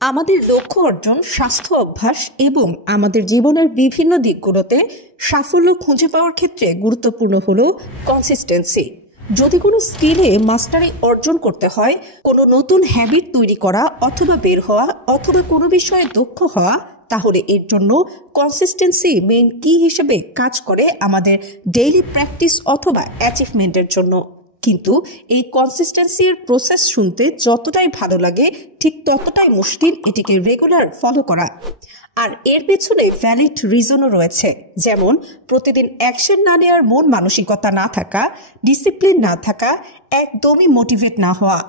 আমাদের লক্ষ্য অর্জন, স্বাস্থ্য অভ্যাস এবং আমাদের জীবনের বিভিন্ন দিকগুলোতে সাফল্য খুঁজে পাওয়ার ক্ষেত্রে গুরুত্বপূর্ণ হলো কনসিস্টেন্সি। যদি কোনো স্কিলে মাস্টারি অর্জন করতে হয়, কোনো নতুন হ্যাবিট তৈরি করা অথবা বের হওয়া অথবা কোনো বিষয়ে দক্ষ হওয়া, তাহলে এর জন্য কনসিস্টেন্সি মেইন কি হিসেবে কাজ করে আমাদের ডেইলি প্র্যাকটিস অথবা অ্যাচিভমেন্টের জন্য। কিন্তু এই কনসিস্টেন্সির প্রসেস শুনতে যতটাই ভালো লাগে, ঠিক ততটাই মুশকিল এটিকে রেগুলার ফলো করা। আর এর পেছনে ভ্যালিড রিজনও রয়েছে, যেমন প্রতিদিন অ্যাকশন না নেওয়ার মন মানসিকতা না থাকা, ডিসিপ্লিন না থাকা, একদমই মোটিভেট না হওয়া।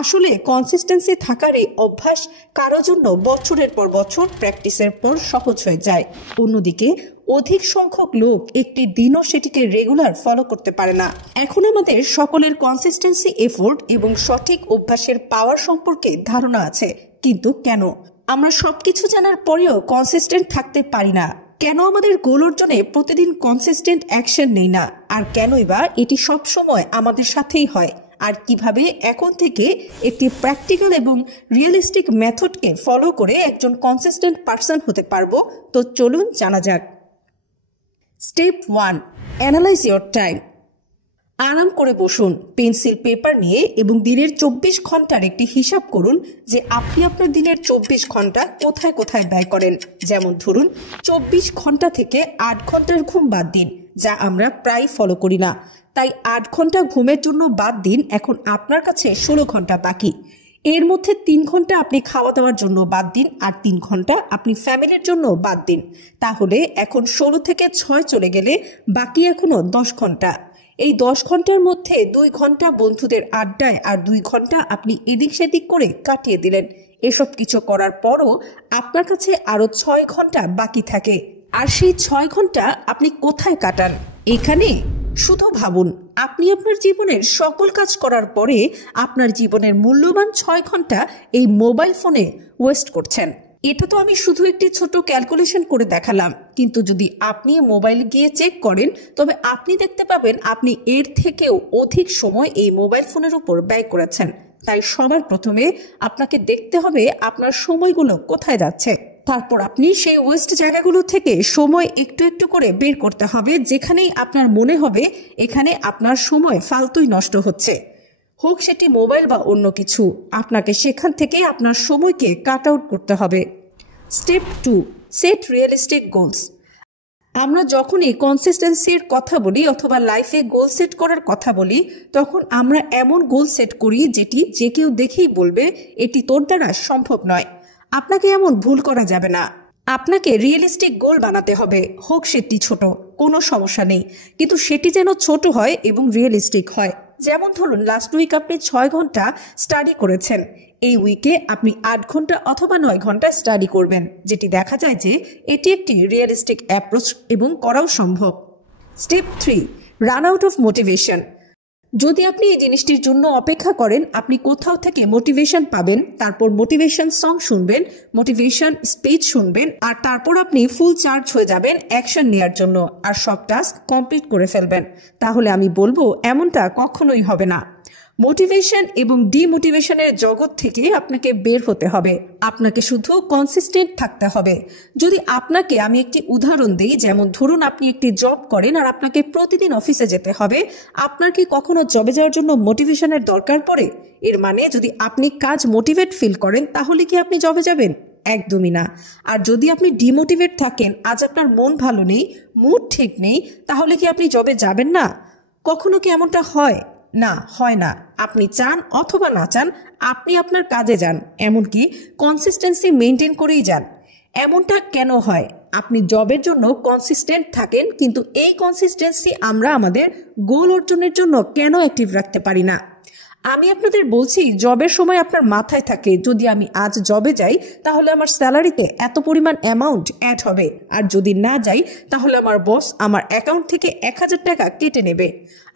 আসলে কনসিস্টেন্সি থাকার এই অভ্যাস কারো জন্য বছরের পর বছর প্র্যাকটিসের পর সহজ হয়ে যায়। অন্যদিকে অধিক সংখ্যক লোক একটি দিনও সেটিকে রেগুলার ফলো করতে পারে না। এখন আমাদের সকলের কনসিস্টেন্সি এফোর্ট এবং সঠিক অভ্যাসের পাওয়ার সম্পর্কে ধারণা আছে, কিন্তু কেন আমরা সবকিছু জানার পরেও কনসিস্টেন্ট থাকতে পারি না? কেন আমাদের গোল অর্জনে প্রতিদিন কনসিস্টেন্ট অ্যাকশন নেই না? আর কেনই বা এটি সব সময় আমাদের সাথেই হয়? আর কিভাবে এখন থেকে একটি প্র্যাকটিক্যাল এবং রিয়েলিস্টিক মেথডকে ফলো করে একজন কনসিস্টেন্ট পারসন হতে পারবো, তো চলুন জানা যাক। Step 1, analyse your time. আরাম করে বসুন, পেন্সিল পেপার নিয়ে এবং দিনের 24 ঘন্টার একটি হিসাব করুন যে আপনি আপনার দিনের 24 ঘন্টা কোথায় কোথায় ব্যয় করেন। যেমন ধরুন 24 ঘন্টা থেকে 8 ঘন্টার ঘুম বাদ দিন, যা আমরা প্রায় ফলো করি না। তাই 8 ঘন্টা ঘুমের জন্য বাদ দিন। এখন আপনার কাছে 16 ঘন্টা বাকি। এর মধ্যে 3 ঘন্টা আপনি খাওয়া দাওয়ার জন্য বাদ দিন, আর 3 ঘন্টা আপনি ফ্যামিলির জন্য বাদ দিন। তাহলে এখন 16 থেকে 6 চলে গেলে বাকি এখনো 10 ঘন্টা। এই 10 ঘন্টার মধ্যে 2 ঘন্টা বন্ধুদের আড্ডায় আর 2 ঘন্টা আপনি এদিক সেদিক করে কাটিয়ে দিলেন। এসব কিছু করার পরও আপনার কাছে আরো 6 ঘন্টা বাকি থাকে। আর সেই 6 ঘন্টা আপনি কোথায় কাটান? এখানে। শুধু ভাবুন, আপনি আপনার জীবনের সকল কাজ করার পরে আপনার জীবনের মূল্যবান 6 ঘন্টা এই মোবাইল ফোনে ওয়েস্ট করছেন। এটা তো আমি শুধু একটি ছোট ক্যালকুলেশন করে দেখালাম, কিন্তু যদি আপনি মোবাইল গিয়ে চেক করেন তবে আপনি দেখতে পাবেন আপনি এর থেকেও অধিক সময় এই মোবাইল ফোনের উপর ব্যয় করেছেন। তাই সবার প্রথমে আপনাকে দেখতে হবে আপনার সময়গুলো কোথায় যাচ্ছে। তারপর আপনি সেই ওয়েস্ট জায়গাগুলো থেকে সময় একটু একটু করে বের করতে হবে, যেখানেই আপনার মনে হবে এখানে আপনার সময় ফালতুই নষ্ট হচ্ছে, হোক সেটি মোবাইল বা অন্য কিছু। আপনাকে সেখান থেকে আপনার সময়কে কাট আউট করতে হবে। Step 2, set realistic goals. আমরা যখনই কনসিস্টেন্সির কথা বলি অথবা লাইফে গোল সেট করার কথা বলি, তখন আমরা এমন গোল সেট করি যেটি যে কেউ দেখেই বলবে এটি তোর দ্বারা সম্ভব নয়। আপনাকে এমন ভুল করা যাবে না। আপনাকে রিয়েলিস্টিক গোল বানাতে হবে, হোক সেটি ছোট, কোনো সমস্যা নেই, কিন্তু সেটি যেন ছোট হয় এবং রিয়েলিস্টিক হয়। যেমন ধরুন লাস্ট উইক আপনি 6 ঘন্টা স্টাডি করেছেন, এই উইকে আপনি 8 ঘন্টা অথবা 9 ঘন্টা স্টাডি করবেন, যেটি দেখা যায় যে এটি একটি রিয়েলিস্টিক অ্যাপ্রোচ এবং করাও সম্ভব। Step 3, run out of motivation. যদি আপনি এই জিনিসটির জন্য অপেক্ষা করেন আপনি কোথাও থেকে মোটিভেশন পাবেন, তারপর মোটিভেশন সং শুনবেন, মোটিভেশন স্পিচ শুনবেন, আর তারপর আপনি ফুল চার্জ হয়ে যাবেন অ্যাকশন নেওয়ার জন্য আর সব টাস্ক কমপ্লিট করে ফেলবেন, তাহলে আমি বলবো এমনটা কখনোই হবে না। মোটিভেশন এবং ডিমোটিভেশনের জগৎ থেকে আপনাকে বের হতে হবে। আপনাকে শুধু কনসিস্টেন্ট থাকতে হবে। যদি আপনাকে আমি একটি উদাহরণ দিই, যেমন ধরুন আপনি একটি জব করেন আর আপনাকে প্রতিদিন অফিসে যেতে হবে, আপনার কি কখনো জবে যাওয়ার জন্য মোটিভেশনের দরকার পড়ে? এর মানে যদি আপনি কাজ মোটিভেট ফিল করেন তাহলে কি আপনি জবে যাবেন? একদমই না। আর যদি আপনি ডিমোটিভেট থাকেন, আজ আপনার মন ভালো নেই, মুড ঠিক নেই, তাহলে কি আপনি জবে যাবেন না? কখনো কি এমনটা হয়? না, হয় না। আপনি চান অথবা না চান আপনি আপনার কাজে যান, এমনকি কনসিস্টেন্সি মেনটেন করেই যান। এমনটা কেন হয়? আপনি জবের জন্য কনসিস্টেন্ট থাকেন, কিন্তু এই কনসিস্টেন্সি আমরা আমাদের গোল অর্জনের জন্য কেন অ্যাক্টিভ রাখতে পারি না? আমি আপনাদের বলছি, জবের সময় আপনার মাথায় থাকে যদি আমি আজ জবে যাই তাহলে আমার স্যালারিতে এত পরিমাণ অ্যামাউন্ট অ্যাড হবে, আর যদি না যাই তাহলে আমার বস আমার অ্যাকাউন্ট থেকে 1000 টাকা কেটে নেবে।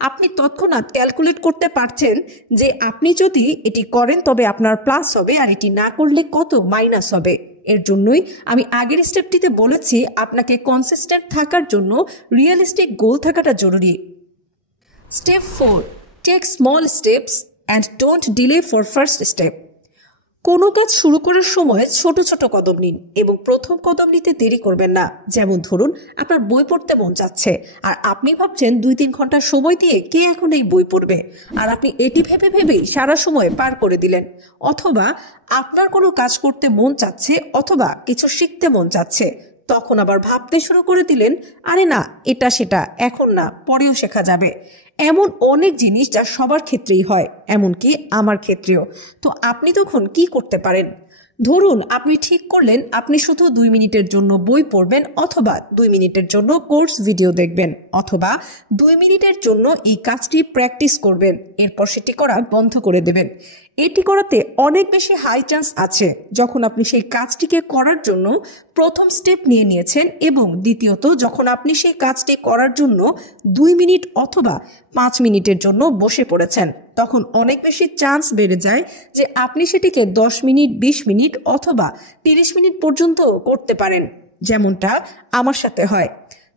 আপনি তৎক্ষণাৎ ক্যালকুলেট করতে পারছেন যে আপনি যদি এটি করেন তবে আপনার প্লাস হবে, আর এটি না করলে কত মাইনাস হবে। এর জন্যই আমি আগের স্টেপটিতে বলেছি আপনাকে কনসিস্টেন্ট থাকার জন্য রিয়েলিস্টিক গোল থাকাটা জরুরি। Step 4, take small steps and don't delay for first step. কোনো কাজ শুরু করার সময় ছোট ছোট কদম নিন এবং প্রথম কদম নিতে দেরি করবেন না। যেমন ধরুন আপনার বই পড়তে মন চাচ্ছে আর আপনি ভাবছেন 2-3 ঘন্টা সময় দিয়ে কে এখন এই বই পড়বে, আর আপনি এটি ভেবে ভেবেই সারা সময় পার করে দিলেন। অথবা আপনার কোনো কাজ করতে মন চাচ্ছে অথবা কিছু শিখতে মন চাচ্ছে, তখন আবার ভাবতে শুরু করে দিলেন, আরে না এটা সেটা এখন না, পরেও শেখা যাবে। এমন অনেক জিনিস যা সবার ক্ষেত্রেই হয়, এমনকি আমার ক্ষেত্রেও। তো আপনি তখন কি করতে পারেন? ধরুন আপনি ঠিক করলেন আপনি শুধু 2 মিনিটের জন্য বই পড়বেন, অথবা 2 মিনিটের জন্য কোর্স ভিডিও দেখবেন, অথবা 2 মিনিটের জন্য এই কাজটি প্র্যাকটিস করবেন, এরপর সেটি করা বন্ধ করে দেবেন। এটি করাতে অনেক বেশি হাই চান্স আছে যখন আপনি সেই কাজটিকে করার জন্য প্রথম স্টেপ নিয়ে নিয়েছেন, এবং দ্বিতীয়ত যখন আপনি সেই কাজটি করার জন্য 2 মিনিট অথবা 5 মিনিটের জন্য বসে পড়েছেন, তখন অনেক বেশি চান্স বেড়ে যায় যে আপনি সেটিকে 10 মিনিট, 20 মিনিট অথবা 30 মিনিট পর্যন্ত করতে পারেন, যেমনটা আমার সাথে হয়।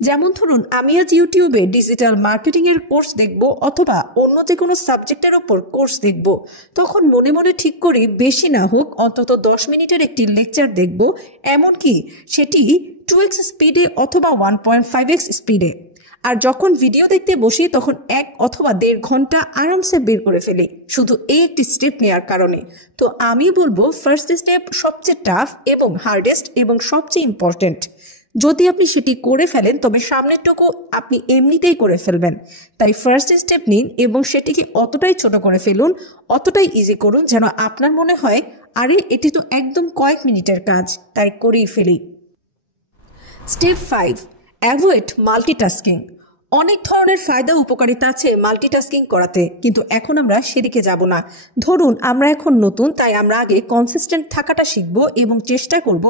যেমন ধরুন আমি আজ ইউটিউবে ডিজিটাল মার্কেটিং এর কোর্স দেখব অথবা অন্য যে কোনো সাবজেক্টের ওপর কোর্স দেখব, তখন মনে মনে ঠিক করি বেশি না হোক অন্তত 10 মিনিটের একটি লেকচার দেখব, এমনকি সেটি 2x স্পিডে অথবা 1.5x স্পিডে। আর যখন ভিডিও দেখতে বসি তখন 1 অথবা 1.5 ঘন্টা আরামসে বের করে ফেলি, শুধু এই একটি স্টেপ নেওয়ার কারণে। তো আমি বলবো ফার্স্ট স্টেপ সবচেয়ে টাফ এবং হার্ডেস্ট এবং সবচেয়ে ইম্পর্টেন্ট। যদি আপনি সেটি করে ফেলেন তবে সামনেরটুকু আপনি এমনিতেই করে ফেলবেন। তাই ফার্স্ট স্টেপ নিন এবং সেটিকে অতটাই ছোট করে ফেলুন, অতটাই ইজি করুন যেন আপনার মনে হয় আরে এটি তো একদম কয়েক মিনিটের কাজ, তাই করেই ফেলি। Step 5, avoid multitasking. অনেক ধরনের ফায়দা উপকারিতা আছে মাল্টিটাস্কিং করাতে, কিন্তু এখন আমরা সেদিকে যাব না। ধরুন আমরা এখন নতুন, তাই আমরা আগে কনসিস্টেন্ট থাকাটা শিখব এবং চেষ্টা করব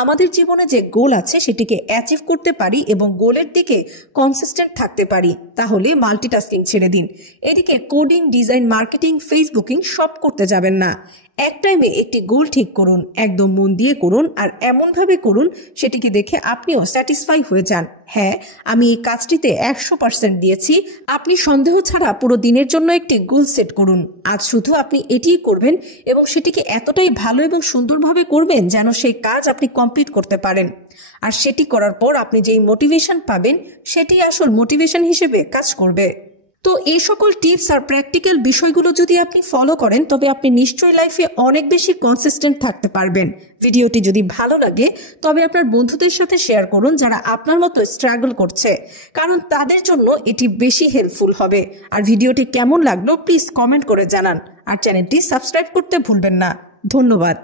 আমাদের জীবনে যে গোল আছে সেটিকে অ্যাচিভ করতে পারি এবং গোলের দিকে কনসিস্টেন্ট থাকতে পারি। তাহলে মাল্টিটাস্কিং ছেড়ে দিন। এদিকে কোডিং, ডিজাইন, মার্কেটিং, ফেসবুকিং সব করতে যাবেন না। এক টাইমে একটি গোল ঠিক করুন, একদম মন দিয়ে করুন, আর এমনভাবে করুন সেটিকে দেখে আপনিও স্যাটিসফাই হয়ে যান, হ্যাঁ আমি এই কাজটিতে 100% দিয়েছি। আপনি সন্দেহ ছাড়া পুরো দিনের জন্য একটি গোল সেট করুন। আজ শুধু আপনি এটিই করবেন এবং সেটিকে এতটাই ভালো এবং সুন্দরভাবে করবেন যেন সেই কাজ আপনি কমপ্লিট করতে পারেন। আর সেটি করার পর আপনি যেই মোটিভেশন পাবেন সেটি আসল মোটিভেশন হিসেবে কাজ করবে। তো এই সকল টিপস আর প্র্যাকটিক্যাল বিষয়গুলো যদি আপনি ফলো করেন তবে আপনি নিশ্চয়ই লাইফে অনেক বেশি কনসিস্টেন্ট থাকতে পারবেন। ভিডিওটি যদি ভালো লাগে তবে আপনার বন্ধুদের সাথে শেয়ার করুন যারা আপনার মতো স্ট্রাগল করছে, কারণ তাদের জন্য এটি বেশি হেল্পফুল হবে। আর ভিডিওটি কেমন লাগলো প্লিজ কমেন্ট করে জানান, আর চ্যানেলটি সাবস্ক্রাইব করতে ভুলবেন না। ধন্যবাদ।